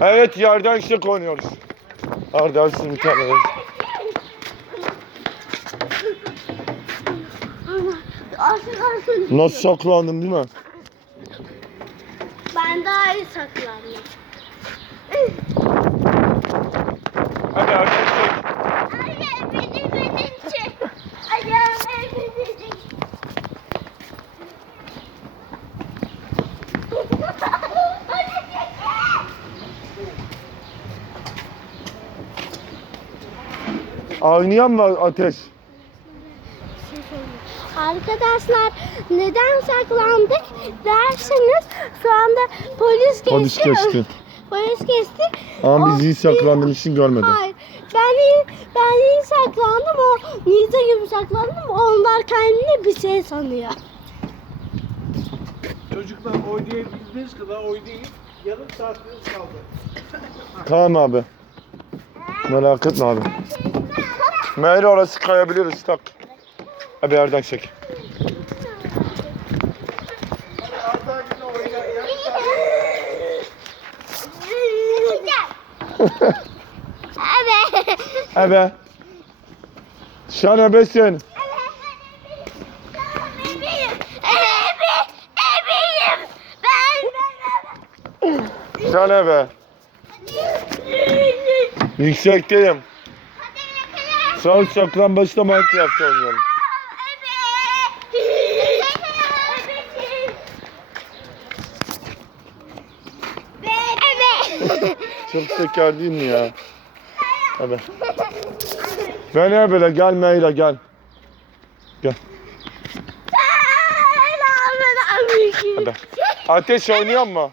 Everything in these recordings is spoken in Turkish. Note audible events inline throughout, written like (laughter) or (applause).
Evet yerden işte oynuyoruz. Arda sizin bir tane. verin. Aşık Nasıl saklandın değil mi? Ben daha iyi saklandım. Hadi Arda çek. Anne beni beni çek. Ayağım beni çek. Hadi çek. Oynayan mı ateş? Arkadaşlar neden saklandık derseniz şu anda polis geçti. Polis geçti. Polis geçti. Ama O- biz iyi saklandığın için görmedi. Hayır. Ben iyi, ben iyi saklandım. O Nisa gibi saklandım. Onlar kendini bir şey sanıyor. Çocuklar oynayabildiğiniz kadar oynayın. Yarım saatiniz kaldı. Tamam abi. Merak etme abi. Meyre orası kayabiliriz tak. Abi yerden çek. Evet. Ebe. Şan ebesin. Ebeyim. Ebe, ebeyim. Ben, ben, Şan ebe. ben. Yüksekteyim. Hadi. Son saklambaçta Minecraft oynayalım. Çok şeker değil mi ya? Ebe. Ben ebele gel Meyre gel. Gel. Ebe. Ateş oynuyor mu?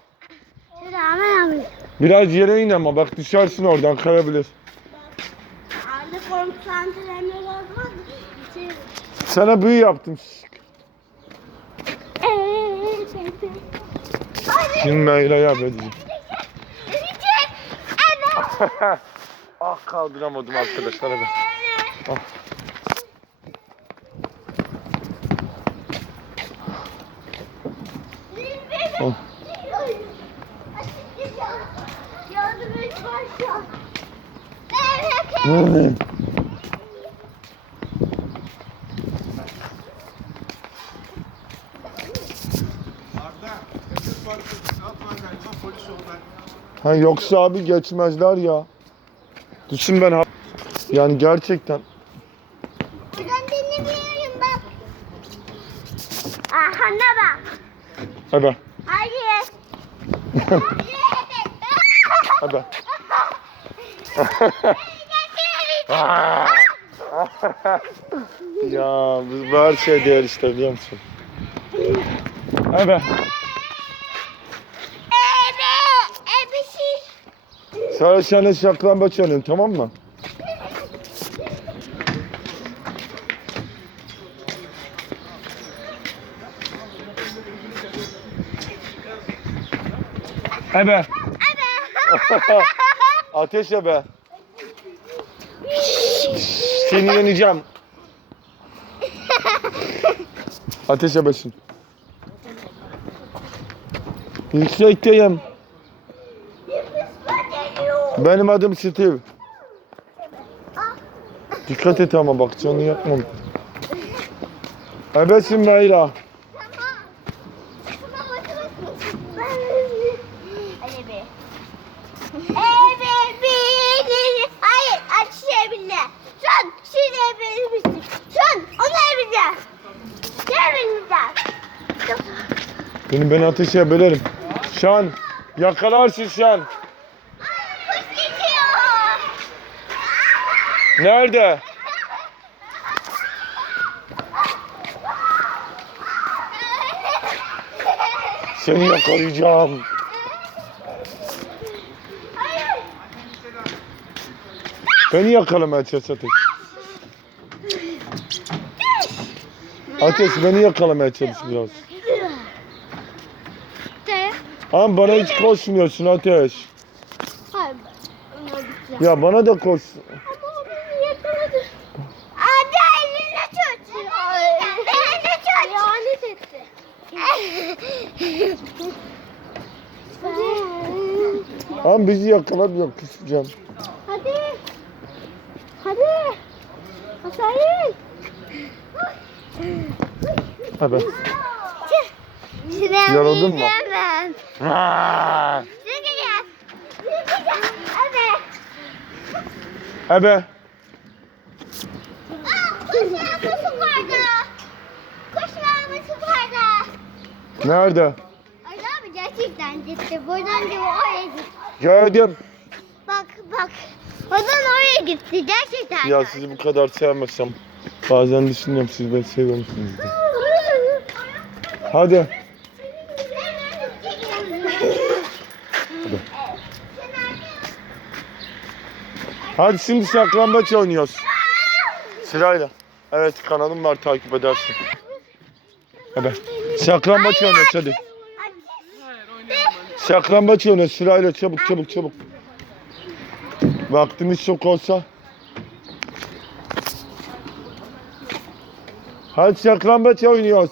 Biraz yere in ama bak düşersin oradan kayabilir. Bozmaz. Şey- Sana büyü yaptım. Şimdi Meyra'ya vereceğim. Ah kaldıramadım arkadaşlar. Ah. Onlar. Ha yoksa abi geçmezler ya. Düşün ben yani gerçekten Ben dinlemiyorum bak. Aha ne bak. Ebe Hayır. (laughs) ebe. (laughs) (laughs) ya bu her şey değer işte biliyor musun? Ebe. Ebe, ebesi. Sonra sen saklambaç oynayın tamam mı? Ebe. (laughs) Ateş ebe. Seni yeneceğim. Ateş ebesin. Yüksekteyim. Benim adım Steve. Dikkat et ama bak canını yakmam. Ebesin Meyra. Ebe. Ebe beni. Hayır açabilir. Son siz ebelimizsin. Son onu ebileceğim. Ebileceğim. Beni ben ateşe bölerim. Şan. Yakalarsın Şan. Nerede? Seni yakalayacağım. Beni yakalamaya çalış Ateş. Ateş beni yakalamaya çalış biraz. Ama bana hiç koşmuyorsun Ateş. Hayır. Ona gideceğim. Ya bana da koş. Ama beni yakaladı. Hadi eline tut. Eline tut. İhanet etti. Ama bizi yakalamıyor küseceğim. Hadi. Hadi. Hasan. Hadi. Şuraya Yoruldun mu? gideceğim ben. Aa! Çıkacağız. Ebe. Kuş yavrusu vardı. Kuş yavrusu vardı. Nerede? Orada mı gerçekten gitti? Buradan gibi oraya gitti. Gördüm. Bak bak. Oradan oraya gitti gerçekten. Ya sizi bu kadar sevmesem. Bazen düşünüyorum siz beni seviyor musunuz diye. Hadi. Hadi şimdi saklambaç oynuyoruz. Sırayla. Evet kanalım var takip edersin. Hadi. Saklambaç oynuyoruz hadi. Saklambaç oynuyoruz sırayla çabuk çabuk çabuk. Vaktimiz çok olsa. Hadi saklambaç oynuyoruz.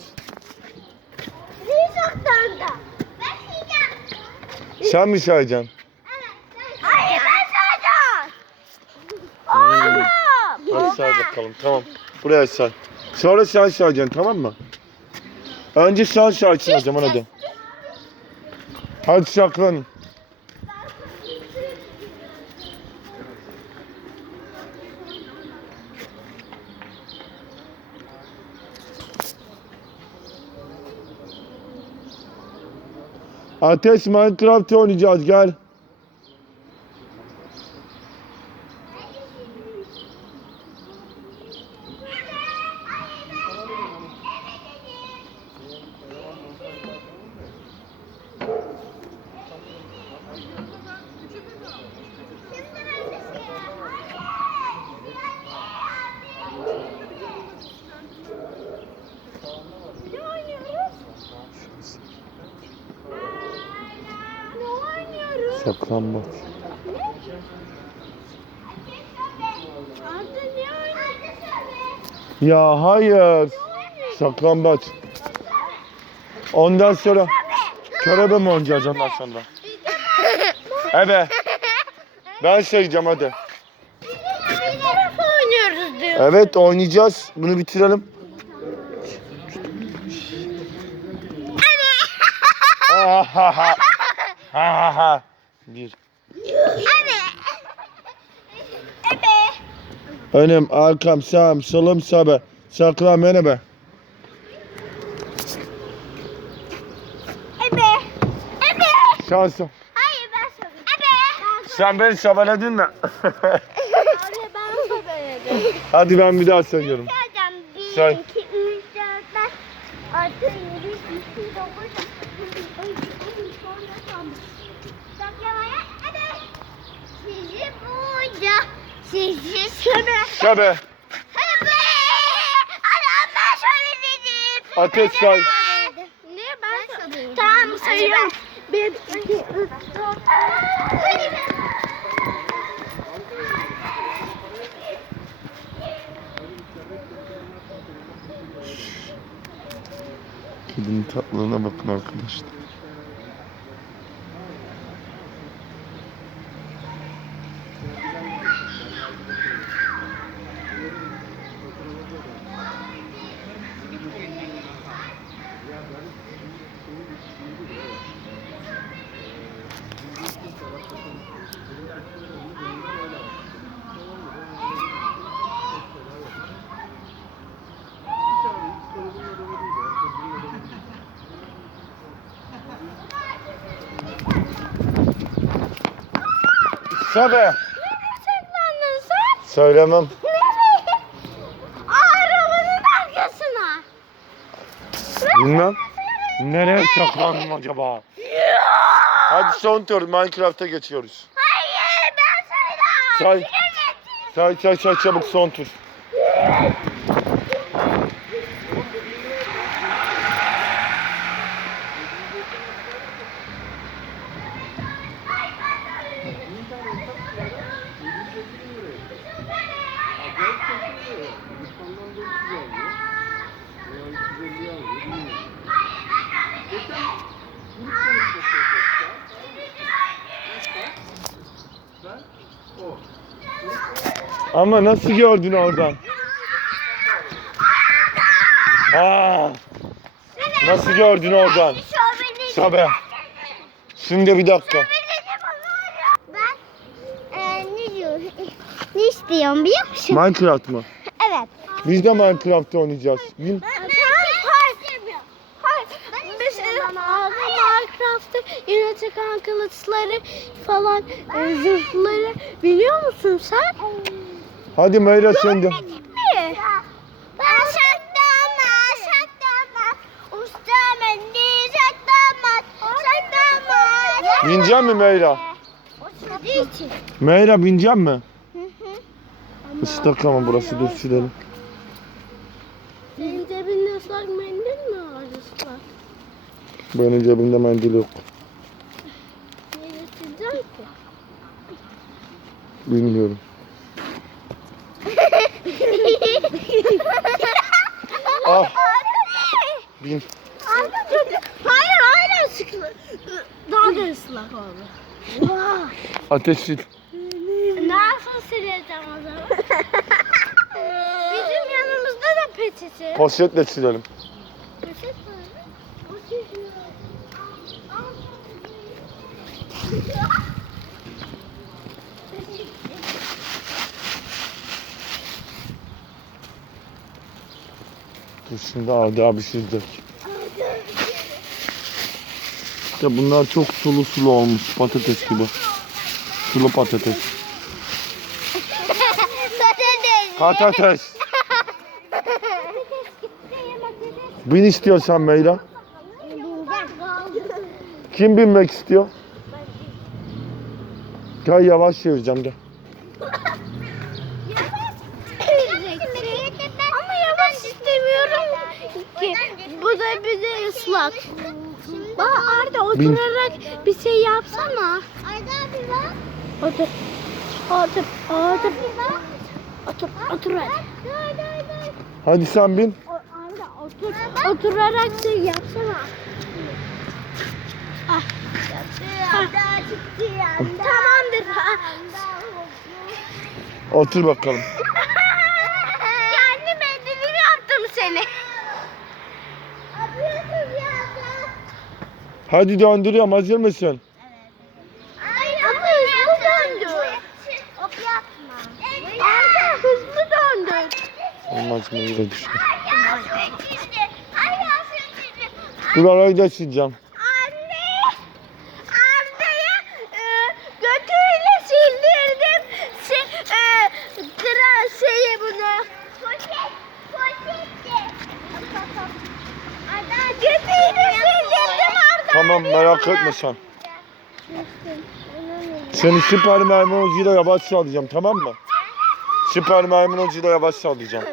Sen mi sayacaksın? Hayır ben sayacağım. Say bakalım tamam. Buraya say. Sonra sen sayacaksın tamam mı? Önce sen sayacaksın o zaman hadi. Hadi saklanın. Ateş Minecraft oynayacağız gel. Ne oynuyoruz? Ne oynuyoruz? Saklanmaç. Arda ne oynuyoruz? Ya hayır. Saklambaç. Ondan sonra körebe mi oynayacağız ondan sonra? Evet. Ben hadi. Tarafa oynuyoruz diyor. Evet oynayacağız. Bunu bitirelim. Ha ha ha. Ha ha ha. Bir. Ebe. Ebe. Önüm, arkam, sağım, solum, sabe. Saklan beni be. Ebe. Ebe. Şansım. Hayır ben söyleyeyim. Ebe. Sen beni sabeledin mi? Anne ben söyledim. Hadi ben bir daha söylüyorum. Bir, Say. iki, üç, dört, beş, altı, yedi, sekiz, dokuz, on, on, on, sonra tam. Saklamaya ebe. Sizi bulunca sizi. Anam ben söyledim. Ateş say. Ne ben? Tamam sayıyorum. Bir, iki, üç, dört. Kedinin tatlılığına bakın arkadaşlar. Sabe. Nereye sen? Söylemem. Nereye? Arabanın arkasına. Bilmem. Nereye saklandım acaba? Hadi son tur Minecraft'a geçiyoruz. Hayır ben saydım. Say. Say say say çabuk son tur. Ama nasıl gördün oradan? Aa, nasıl gördün oradan? Sabe. Şimdi bir dakika. Ben e, ne diyorum? Ne istiyorum biliyor musun? Minecraft mı? Evet. Biz de Minecraft oynayacağız. Bil- Hayır. Hayır. Biz e, abi Minecraft'ta yine çıkan kılıçları falan e, zırhları biliyor musun sen? Hadi Meyra sen de. Binecek mi Meyra? Meyra binecek mi? Hı hı. Islak ama burası dur silelim. Senin cebinde ıslak mendil mi var ıslak? Benim cebimde mendil yok. Neyle sileceksin ki? Bilmiyorum. Bin. Hayır hayır ıslak. Daha da ıslak oldu. Vay. Ateş sil. Nasıl sileceğim o zaman? Bizim yanımızda da peçete. Poşetle silelim. Peçete var. Poşet mi? Dur şimdi Arda abi silecek. İşte bunlar çok sulu sulu olmuş patates gibi. Sulu patates. Patates. Patates. (laughs) Bin istiyorsan Meyra. Kim binmek istiyor? Gel yavaş çevireceğim gel. Ama yavaş istemiyorum ki. Bu da ıslak. Bak Arda oturarak bir şey yapsana. Arda abi bak. Otur. Otur. Otur. Otur. Otur hadi. Hadi sen bin. Arda otur. Oturarak şey yapsana. Ah. Tamamdır. Otur bakalım. Kendi mendilini yaptım seni. Hadi döndürüyorum hazır mısın? Ama hızlı döndü. Ok yapma. Arda hızlı döndü. Olmaz Meyra düştü. Dur arayı da sileceğim. Anne, Arda'ya e, götüyle sildirdim. Si, e, tıra şeyi bunu. Poşet, poşetti. Arda götüyle sildirdim Arda. Sen. Seni süper maymun ucuyla yavaş sallayacağım tamam mı? Süper maymun ucuyla yavaş sallayacağım.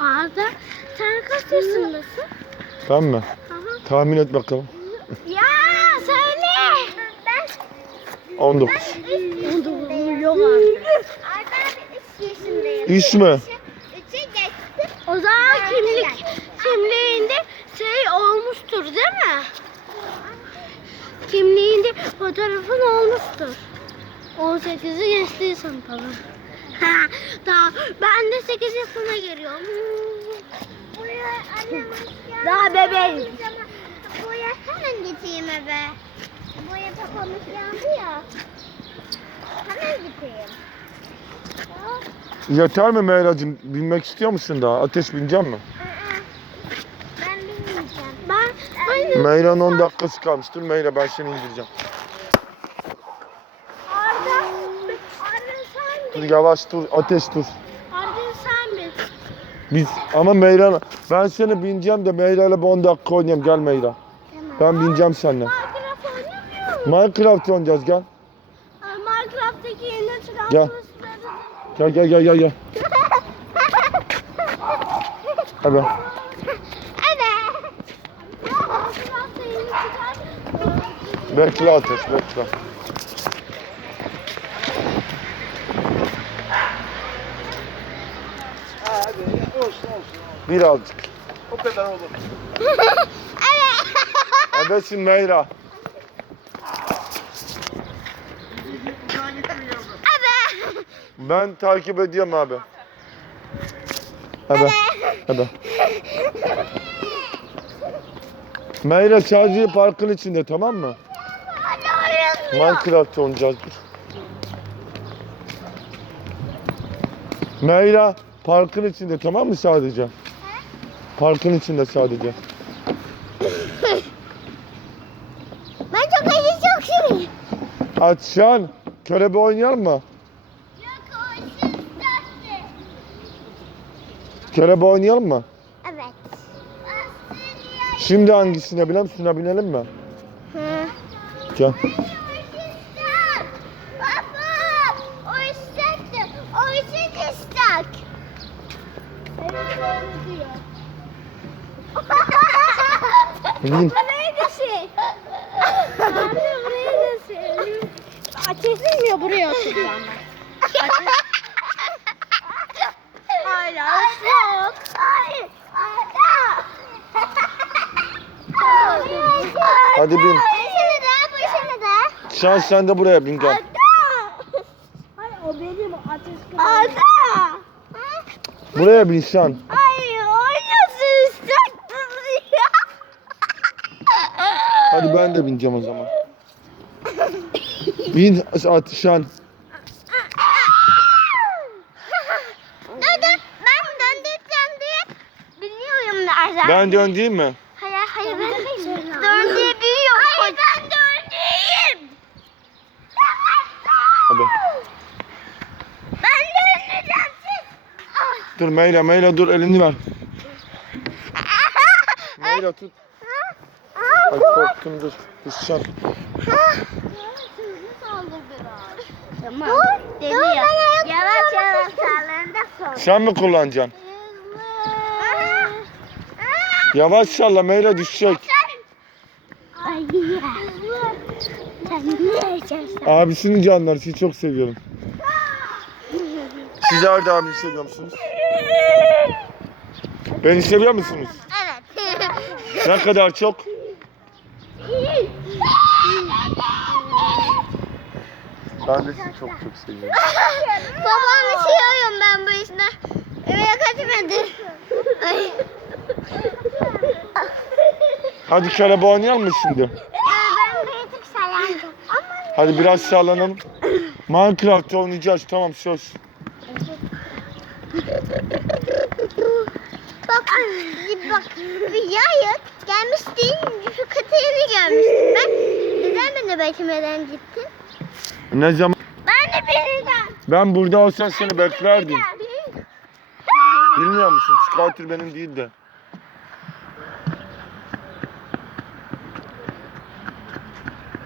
Arda sen kaç yaşındasın? Tamam mı? Aha. Tahmin et bakalım. Ya söyle. Ben 19. 3 mü? O zaman kimlik kimliğinde şey olmuştur değil mi? Kimliğinde fotoğrafın olmuştur. 18'i geçtiysen tabii. Ha, daha ben de 8 yaşına giriyorum. Daha bebeğim. Buraya hemen gideyim eve. Buraya babamız yandı ya. Hemen gideyim. Yeter mi Meyra'cığım? Binmek istiyor musun daha? Ateş binecek mi? Ben bilmeyeceğim. Ben, ben Meyra'nın 10 dakikası kalmıştır. Meyra ben seni indireceğim. Arda, Arda sen Dur yavaş dur. Ateş dur. Arda sen bil. Biz ama Meyra ben seni bineceğim de Meyra'yla bir 10 dakika oynayayım. Gel Meyra. Ben bineceğim seninle. Minecraft oynamıyor musun? Minecraft oynayacağız gel. Minecraft'taki yeni çıkan Gel. Gel gel gel gel gel. Hadi. Bekle ateş bekle. Birazcık. O kadar oğlum. evet. Ebesin Meyra. Evet. Ben takip ediyorum abi. Ebe. Ebe. Meyra sadece parkın içinde tamam mı? Hadi. Minecraft oynayacağız dur. Meyra parkın içinde tamam mı sadece? Parkın içinde sadece. Ben çok acı çok seviyorum. Açan körebe oynayalım mı? Körebe oynayalım mı? Evet. Şimdi hangisine bilelim? Şuna binelim mi? Hı. Gel. Baba, o ıslaktı. O ışık ıslak. Evet, doğru diyor. Bin. Buraya da şey. Anne buraya da şey. Ateş bilmiyor buraya oturacağım ben. Ateş. Hayır, ıslak. Hayır, Hadi bin. Şans sen de buraya bin gel. Hayır o benim ateş Ada. Buraya bin Şan. Hayır o nasıl ıslaktı ya? Hadi ben de bineceğim o zaman. Bin at Şan. Dur dur ben döndüreceğim diye biliyorum nereden. Ben döndüğüm mi? Hayır hayır ben döndüğü biliyorum. Hayır ben döndüğüm. Hadi. Ben döndüreceğim siz. Dur Meyla Meyla dur elini ver. Meyla tut. Ay korktum dur. Şan. Tamam. Dur, dur Yavaş yavaş sağlarında sol. Sen mi kullanacaksın? Yavaş salla Meyla düşecek. Ay ya. Abisinin canları sizi çok seviyorum. Siz Arda abini seviyor musunuz? Beni seviyor musunuz? Evet. (laughs) Ne kadar çok? Ben de sizi çok çok seviyorum. (laughs) Babamı seviyorum ben bu işine. Eve kaçmadı. Ay. Hadi körebe oynayalım mı şimdi? Ben bir tık sallandım. Ama Hadi biraz sallanalım. Minecraft oynayacağız tamam söz. Bak, bir yayık gelmiştin. Şu Katerina gelmiştin. Ben neden beni beklemeden gittin? Ne zaman? Ben de birinden. Ben burada olsam seni beklerdim. Bilmiyor musun? Scooter benim değil de.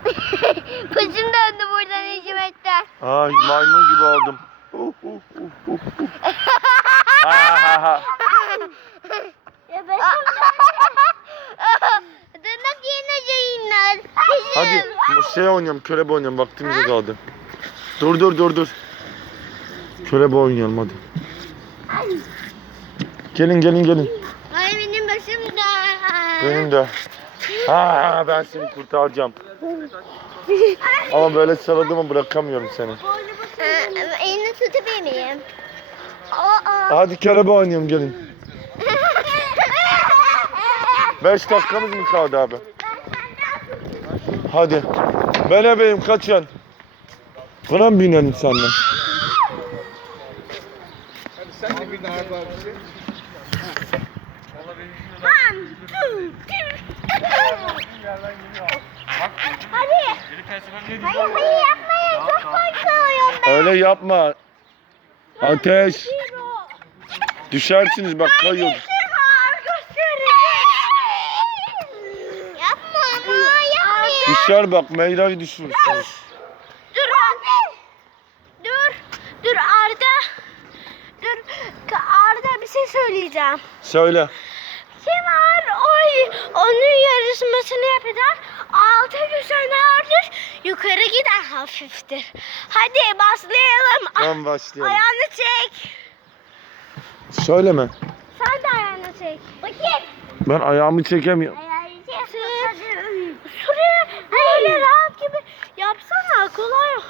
(laughs) Başım döndü buradan hizmetten. Ay maymun gibi oldum. Uh, uh, uh, uh, uh. Ha, ha, ha. Yeneceğinler. Hadi şey oynayalım, körebe oynayalım. Vaktimiz kaldı. Dur dur dur dur. Körebe oynayalım hadi. Gelin gelin gelin. Ay benim başım da. Benim de. Ha ben seni kurtaracağım. Ama böyle sarıldığımı bırakamıyorum seni. Ee, elini tutabilir miyim? Aa. Hadi körebe oynayalım gelin. (laughs) 5 dakikamız mı kaldı abi? Hadi. Ben ebeyim kaçın. Buna binelim? Hadi sen de bir Arda abisi. Hadi. Hayır hayır yapmayın. Çok korkuyorum ben. Öyle yapma. Ateş. Düşersiniz bak kayıyor. Yapma ama yapmayın. Düşer bak Meyra'yı düşürürsünüz. Dur anne. Dur. Dur Arda. Dur. Arda bir şey söyleyeceğim. Söyle. Kim var oy onun yarışmasını yapacak. Altı düşen ağırdır. Yukarı giden hafiftir. Hadi başlayalım. Tamam başlayalım. Ayağını çek. Söyleme. Sen de ayağını çek. Bakayım. Ben ayağımı çekemiyorum. Ayağını çek. Şuraya böyle rahat gibi yapsana kolay.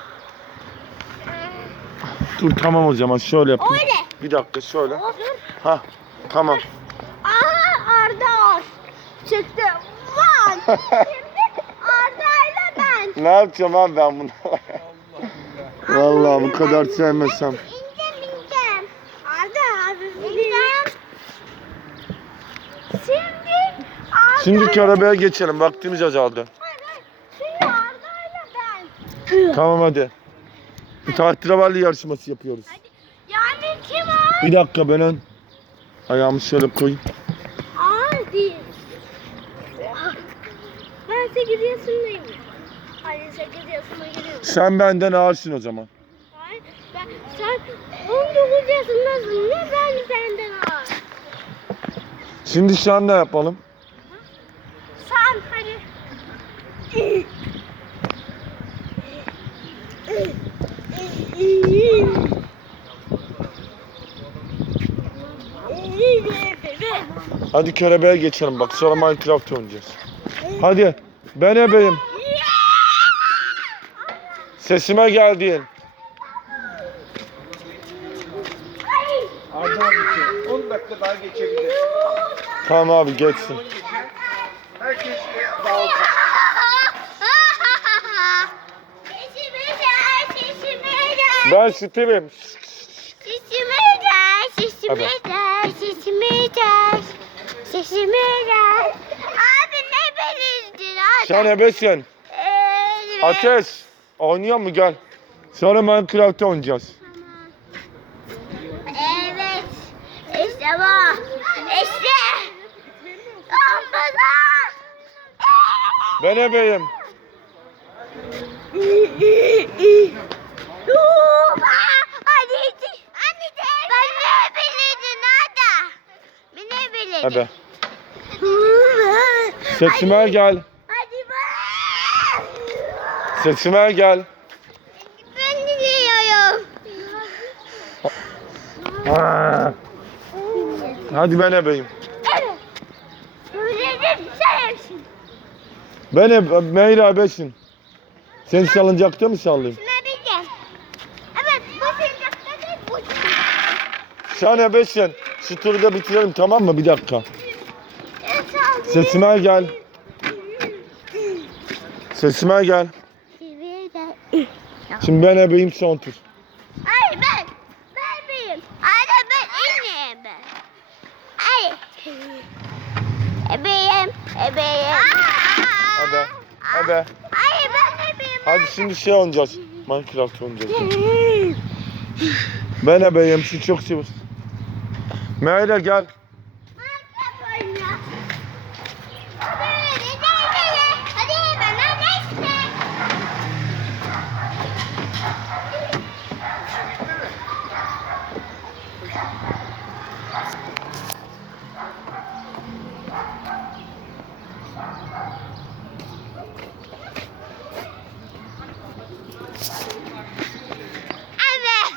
Dur tamam o zaman şöyle yapayım. Öyle. Bir dakika şöyle. Olur. Ha tamam. Aha Arda çıktı. Van. (laughs) Şimdi Arda ile ben. ne yapacağım abi ben bunu? (laughs) Vallahi bu kadar sevmesem. İneceğim ineceğim. Arda abi. İneceğim. Şimdi Arda. Arabaya geçelim. Vaktimiz azaldı. Hayır, hayır. Şimdi Arda ile ben. Tamam hadi. Bir tahtravalli yarışması yapıyoruz. Yani kim o? Bir dakika ben ön. Ayağımı şöyle koyayım. Adi. Ben 8 yaşındayım. Hayır 8 yaşıma giriyorum. Sen benden ağırsın o zaman. Hayır ben, sen 19 yaşındasın ne ben senden ağır. Şimdi şu an ne yapalım? Sen hadi. Hadi körebeğe geçelim bak sonra Minecraft oynayacağız. Hadi ben ebeyim. Sesime geldin. Arda abi 10 dakika daha geçebilir. Tamam abi geçsin. Herkes dağılsın. Sesime gel, sesime gel. Ben Steve'im. Sesime gel, sesime gel, sesime gel. Sesime gel. Abi ne belirdin abi? Sen ebesin. Evet. Ateş. Oynuyor mu gel. Sonra Minecraft oynayacağız. Evet. İşte bu. İşte. Kafada. Ben ebeyim. (laughs) Hadi. Hadi de. Ben ne belirdin Ada? Ben ne belirdin? Ebe. Sesime gel. Hadi bak. Sesime gel. Ben de diyorum. Hadi ben ebeyim. Ben ebe, Meyra ebesin. Seni salıncakta mı sallayayım? Ne bileyim. Evet bu sıcakta değil bu Sen ebesin. Şu turu da bitirelim tamam mı? Bir dakika. Sesime gel. Sesime gel. Şimdi ben ebeyim son tur. Hayır ben. Ben benim. Hayır ben en iyiyim ben. Hayır. Ebeyim. Ebeyim. Ebe. Ebe. Hayır ben ebeyim. Hadi şimdi şey oynayacağız. Minecraft oynayacağız. Ben ebeyim. Siz çok seviyorsun. Meyra gel.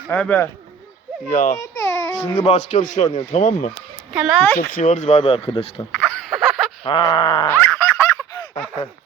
Evet. Ebe. Ya. Şimdi başka bir şey oynayalım tamam mı? Tamam. Çok seviyoruz. Bay bay arkadaşlar. (laughs) (laughs)